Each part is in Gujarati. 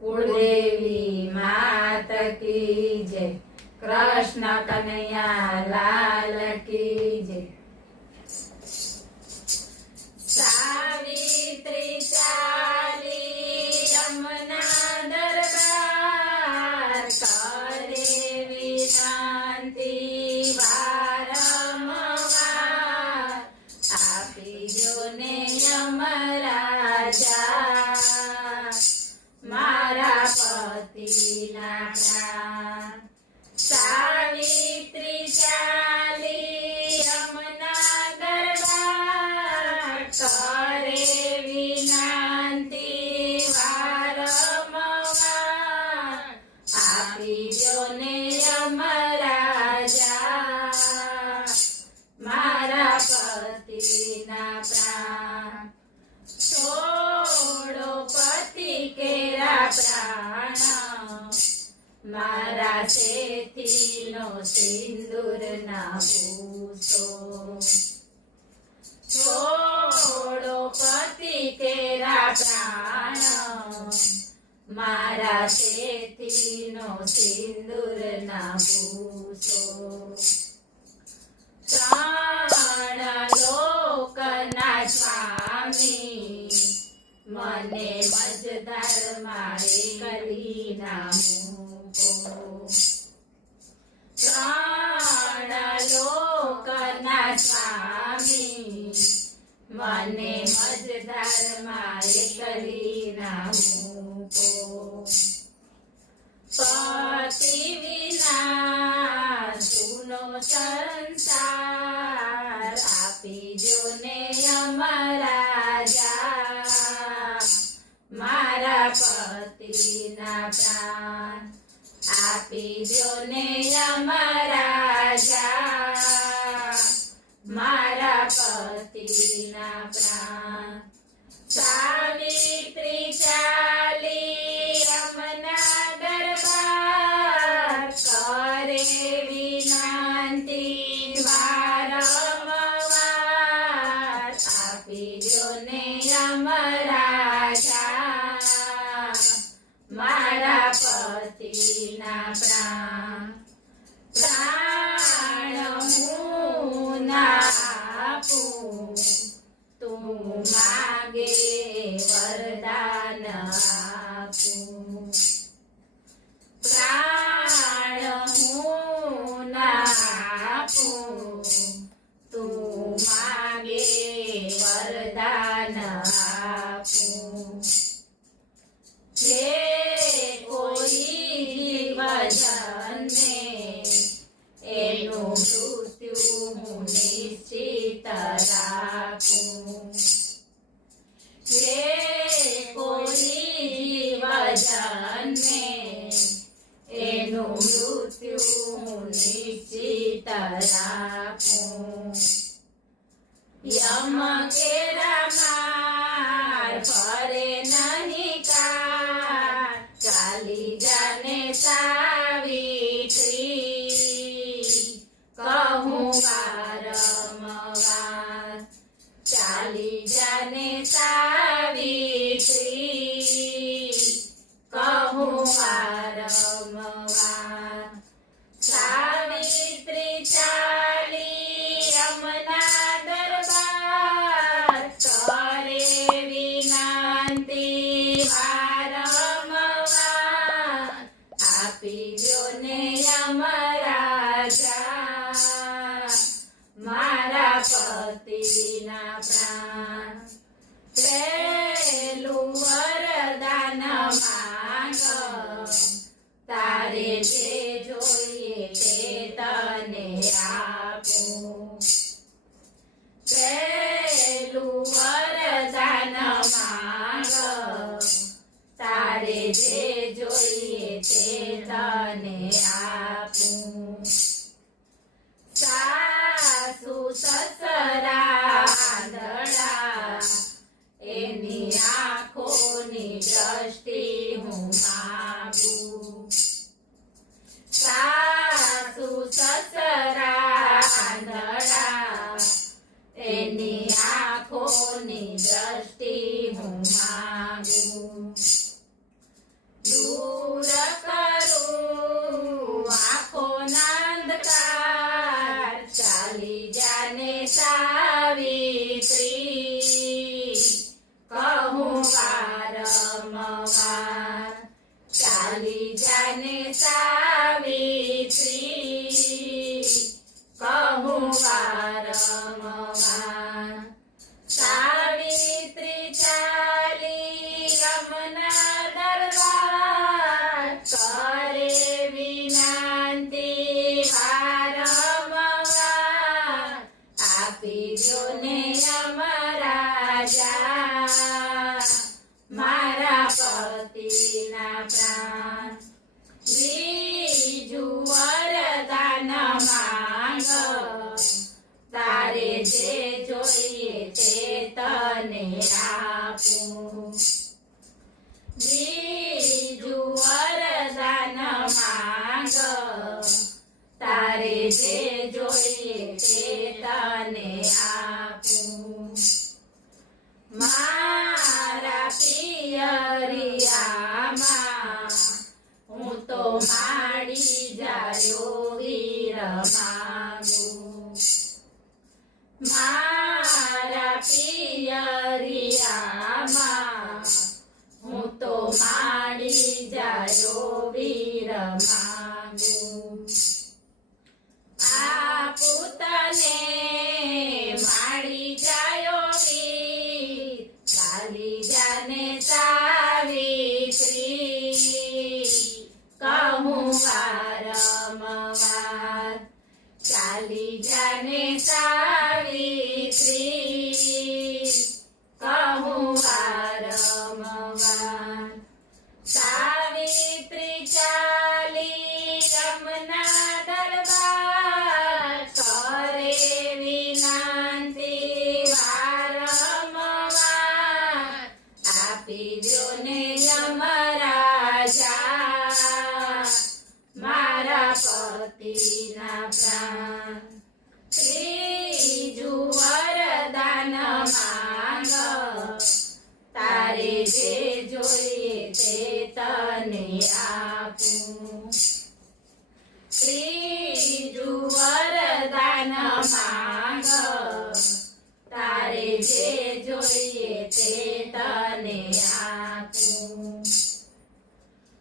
कुलदेवी मात की जय। कृष्ण कन्हैया लाल की जय। सावित्री चाली यमुना दरबार करे विनंती वारंवार आपी जो ने यमराजा मारा पतिना प्राण। सावित्री चाली यमुना दरबार करे विनंती वारंवार आपी जो ने यमराजा मारा पतिना प्राण। छोड़ो पति केरा प्राण मारा सेथीनो सिंदूर ना भूसो। छोड़ो पति केरा प्राण मारा सेथीनो सिंदूर ना भूसो। त्रण लोकना स्वामी मने मजदार मारे कलीना मूको। त्रण लोकना स्वामी मने मजदार मारे कलीना मूको। पति विना सुनो संसार आपी जो ने यमराजा मारा पतिना प्राण। आपी जो ने यमराजा मारा पतिना प्राण। सावित्री चाली यमुना दरबार करे विनंती वारंवार आपी जो ने यमराजा मारा पतिना प्राण। प्राण हूँ ना आपूं तू मागे वरदान आपूं। प्राण हूँ ना आपूं तू मागे वरदान आपूं। जे कोई जीव जन्मे एनु मृत्यु हूँ निश्चित राखूं। जे कोई जीव जन्मे एनु मृत्यु हूँ निश्चित राखूं। यम केरा मार फरे नहीं कार चाली जाने सावित्री कहूँ वारंवार। चाली जाने सावित्री कहूँ वारंवार। सावित्री चाली यमुना दरबार करे विनंती वारंवार आपी जो ने यमराजा मारा पतिना प्राण। पेलू वरदान मांग तारे जे જોઈએ તે તને આપું। પેલું વરદાન માંગ તારે જે જોઈએ તે તને આપું। સાસુ સસરા આંધળા એની આંખોની દ્રષ્ટિ હું માગું। સાસુ સસરા આંધળા એની આંખોની દ્રષ્ટિ હું માગું। દૂર કરું આંખોના અંધકાર, ચાલી જાને સાવિત્રી કહું વારંવાર, ચાલી જાને સાવિત્રી કહું વારંવાર. સાવિત્રી ચાલી યમુના દરબાર, કરે વિનંતી વારંવાર, આપી દ્યો ને યમરાજા મારા પતિના પ્રાણ. બીજું વરદાન માંગ, તારે જે જોઈએ તે તને આપું. બીજું વરદાન માંગ, તારે જે જોઈએ તે તને આપું. મારા પિયરિયામાં હું તો માડી જાયો વીર માંગું. મારા પિયરિયામાં હું તો માડી જાયો વીર માંગું. આપું તને માડી જાયો વીર, ચાલી જાને સાવિત્રી કહું વારંવાર, ચાલી જાને સાવિત્રી કહું વારંવાર. સાવિત્રી ચાલી યમુના દરબાર, કરે વિનંતી વારંવાર, આપી દ્યો ને યમરાજા મારા પતિના પ્રાણ. ત્રીજું વરદાન માંગ, તારે જે જોઈએ તે તને આપું. ત્રીજું વરદાન માંગ, તારે જે જોઈએ તે તને આપું.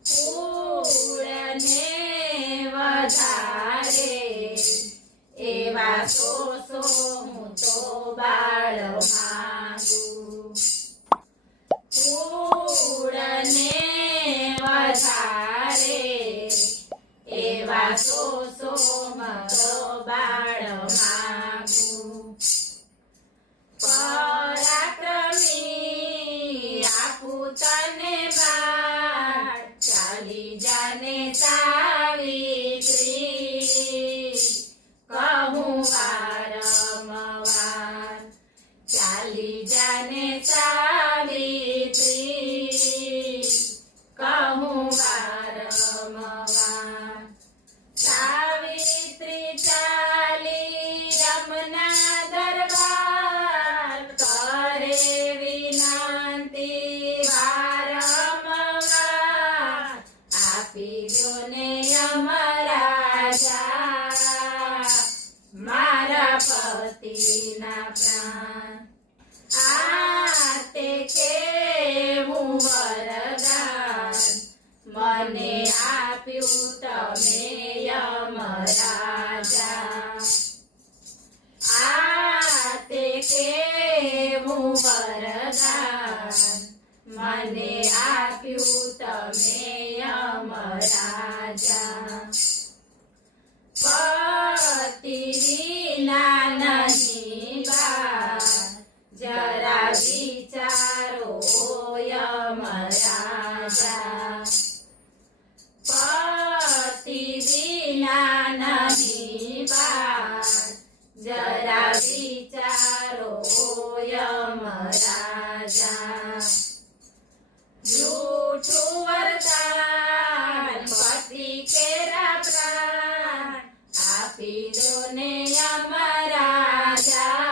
કુળને વધારે એવા સોસો હું તો બાળ માંગું. કુળને વધારે એવા સોસો મારો બાળ માંગું. પરાક્રમી આપું તને બાળ, ચાલી જાને સાવિત્રી કહું વારંવાર, ચાલી જાને સાવિત્રી કહું વારંવાર. સાવિત્રી ચાલી યમુના દરબાર, કરે વિનંતી વારંવાર, આપી દ્યો ને યમરાજા મારા પતિના પ્રાણ. આ તે કેવું વરદાન મને આપ્યું તમે યમરાજા. આ તે કેવું વરદાન મને આપ્યું તમે યમરાજા. પતિ વિના નહીં બાર, જરા વિચારો યમરાજા. પતિ વિના નહીં બાર, જરા વિચારો યમરાજા. જૂઠું વરદાન પતિ કેરા પ્રાણ, આપી દો ને યમરાજા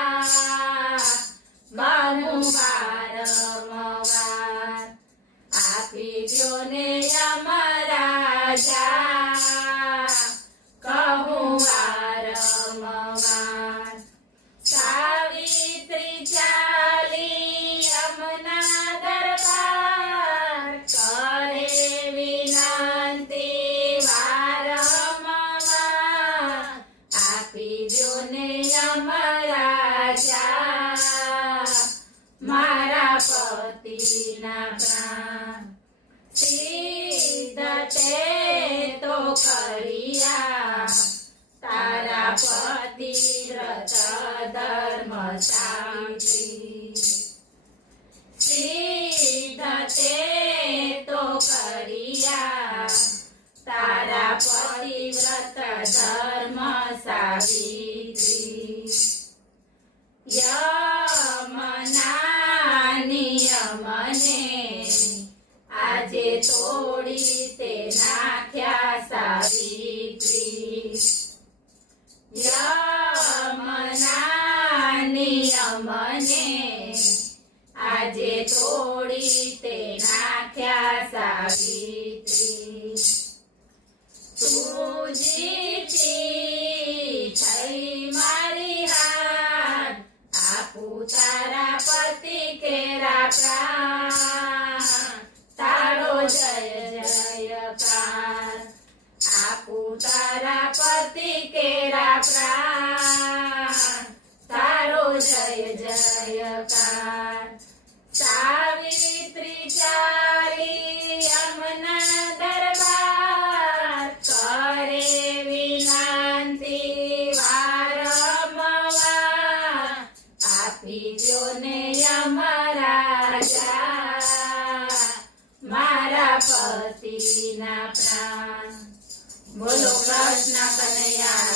પતિના પ્રાણ સિદ્ધ તે તો કર્યા તારા પતિ વ્રત ધર્મ સાવિત્રી સિદ્ધ તે તો કર્યા તારા પતિ વ્રત ધર્મ સાવિત્રી યમના નિયમને આજે તોડી તે નાખ્યા સાવિત્રી યમના નિયમને આજે તોડી તે નાખ્યા સાવિત્રી તું જીતી થઈ મારી હાથ આપું તારા પતિ કેરા પ્રાણ તારો જય જયકાર આપું તારા પતિ કેરા પ્રાણ તારો જય જયકાર સાવિત્રી ચાલી યમના દરબાર કરે વિનંતી વારંવાર આપી જો ને યમરાજા મારા પતિના પ્રાણ બોલો કૃષ્ણ કનૈયા